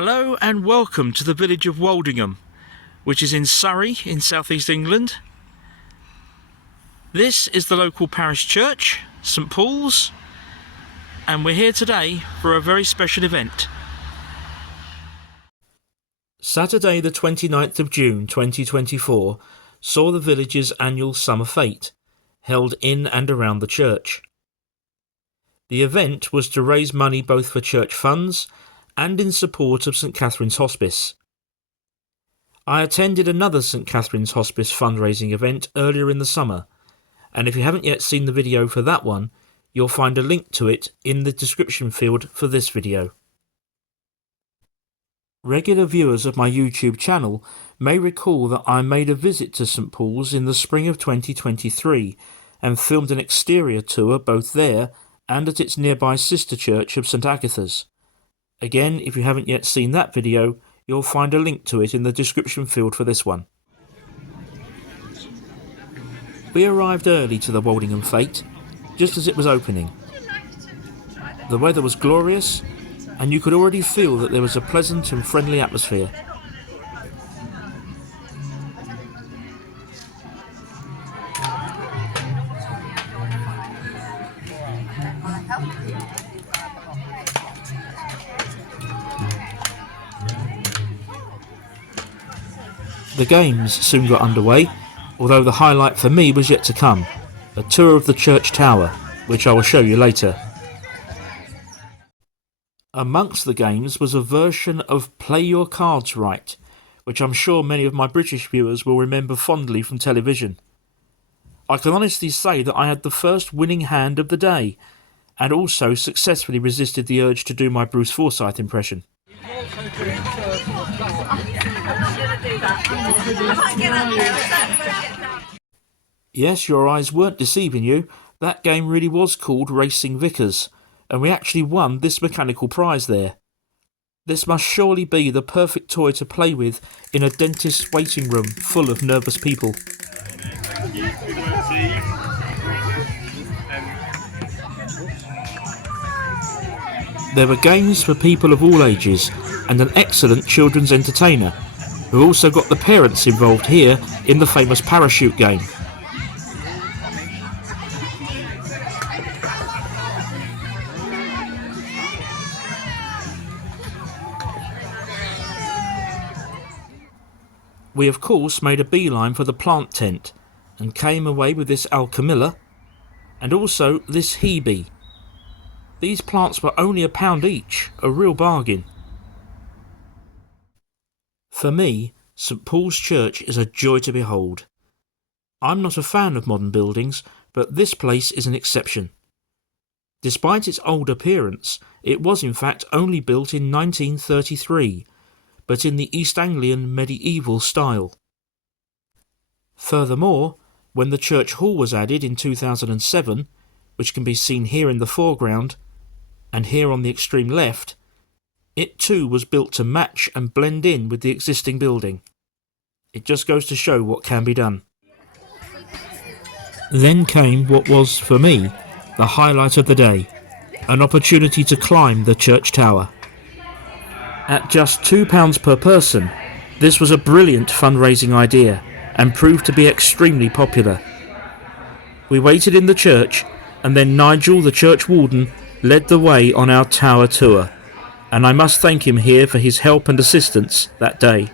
Hello and welcome to the village of Woldingham, which is in Surrey in southeast England. This is the local parish church, St Paul's, and we're here today for a very special event. Saturday the 29th of June 2024 saw the village's annual Summer Fete, held in and around the church. The event was to raise money both for church funds and in support of St Catherine's Hospice. I attended another St Catherine's Hospice fundraising event earlier in the summer, and if you haven't yet seen the video for that one, you'll find a link to it in the description field for this video. Regular viewers of my YouTube channel may recall that I made a visit to St Paul's in the spring of 2023 and filmed an exterior tour both there and at its nearby sister church of St Agatha's. Again, if you haven't yet seen that video, you'll find a link to it in the description field for this one. We arrived early to the Woldingham Fete, just as it was opening. The weather was glorious, and you could already feel that there was a pleasant and friendly atmosphere. The games soon got underway, although the highlight for me was yet to come, a tour of the church tower, which I will show you later. Amongst the games was a version of Play Your Cards Right, which I'm sure many of my British viewers will remember fondly from television. I can honestly say that I had the first winning hand of the day, and also successfully resisted the urge to do my Bruce Forsyth impression. Yes, your eyes weren't deceiving you. That game really was called Racing Vickers, and we actually won this mechanical prize there. This must surely be the perfect toy to play with in a dentist's waiting room full of nervous people. There were games for people of all ages and an excellent children's entertainer, who also got the parents involved here in the famous parachute game. We of course made a beeline for the plant tent and came away with this alchemilla and also this hebe. These plants were only £1 each, a real bargain. For me, St Paul's Church is a joy to behold. I'm not a fan of modern buildings, but this place is an exception. Despite its old appearance, it was in fact only built in 1933, but in the East Anglian medieval style. Furthermore, when the church hall was added in 2007, which can be seen here in the foreground, and here on the extreme left, it too was built to match and blend in with the existing building. It just goes to show what can be done. Then came what was, for me, the highlight of the day, an opportunity to climb the church tower. At just £2 per person, this was a brilliant fundraising idea and proved to be extremely popular. We waited in the church, and then Nigel, the church warden, led the way on our tower tour, and I must thank him here for his help and assistance that day.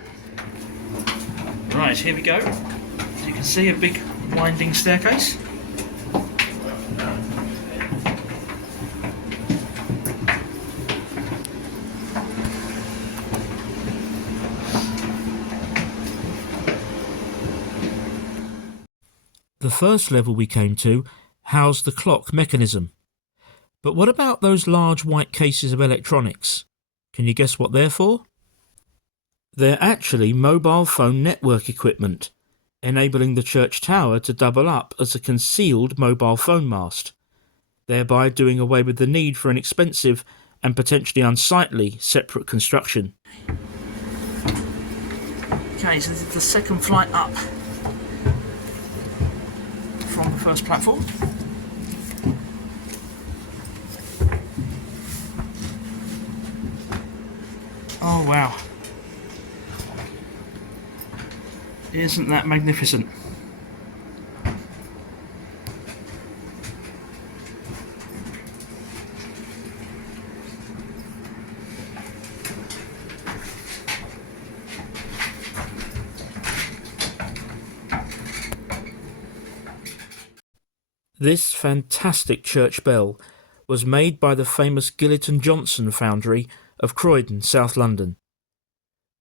Right, here we go. As you can see, a big winding staircase. The first level we came to housed the clock mechanism. But what about those large white cases of electronics? Can you guess what they're for? They're actually mobile phone network equipment, enabling the church tower to double up as a concealed mobile phone mast, thereby doing away with the need for an expensive and potentially unsightly separate construction. Okay, so this is the second flight up from the first platform. Oh wow. Isn't that magnificent? This fantastic church bell was made by the famous Gillett and Johnson foundry of Croydon, South London.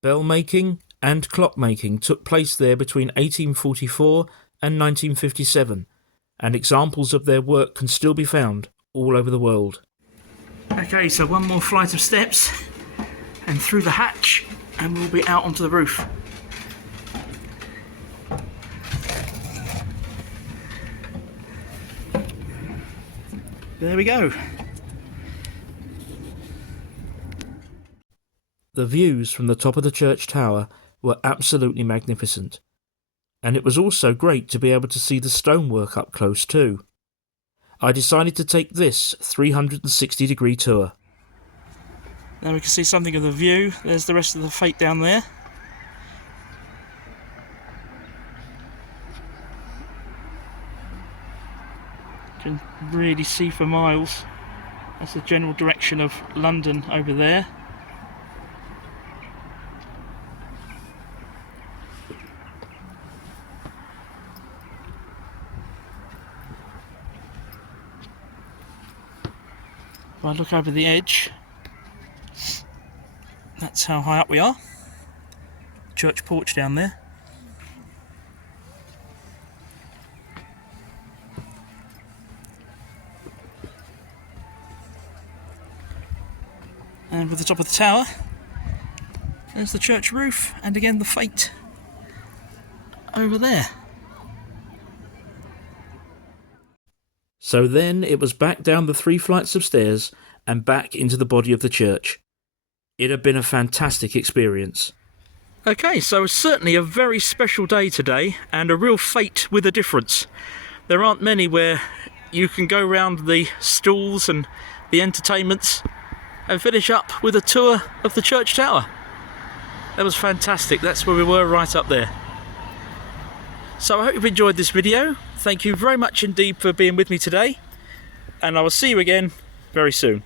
Bell making and clock making took place there between 1844 and 1957, and examples of their work can still be found all over the world. Okay, so one more flight of steps and through the hatch, and we'll be out onto the roof. There we go. The views from the top of the church tower were absolutely magnificent, and it was also great to be able to see the stonework up close too. I decided to take this 360-degree tour. Now we can see something of the view. There's the rest of the fete down there. You can really see for miles. That's the general direction of London over there. If I look over the edge, that's how high up we are. Church porch down there. And with the top of the tower, there's the church roof, and again the fete over there. So then it was back down the 3 flights of stairs and back into the body of the church. It had been a fantastic experience. Okay, so it's certainly a very special day today, and a real fete with a difference. There aren't many where you can go round the stalls and the entertainments and finish up with a tour of the church tower. That was fantastic. That's where we were, right up there. So I hope you've enjoyed this video. Thank you very much indeed for being with me today, and I will see you again very soon.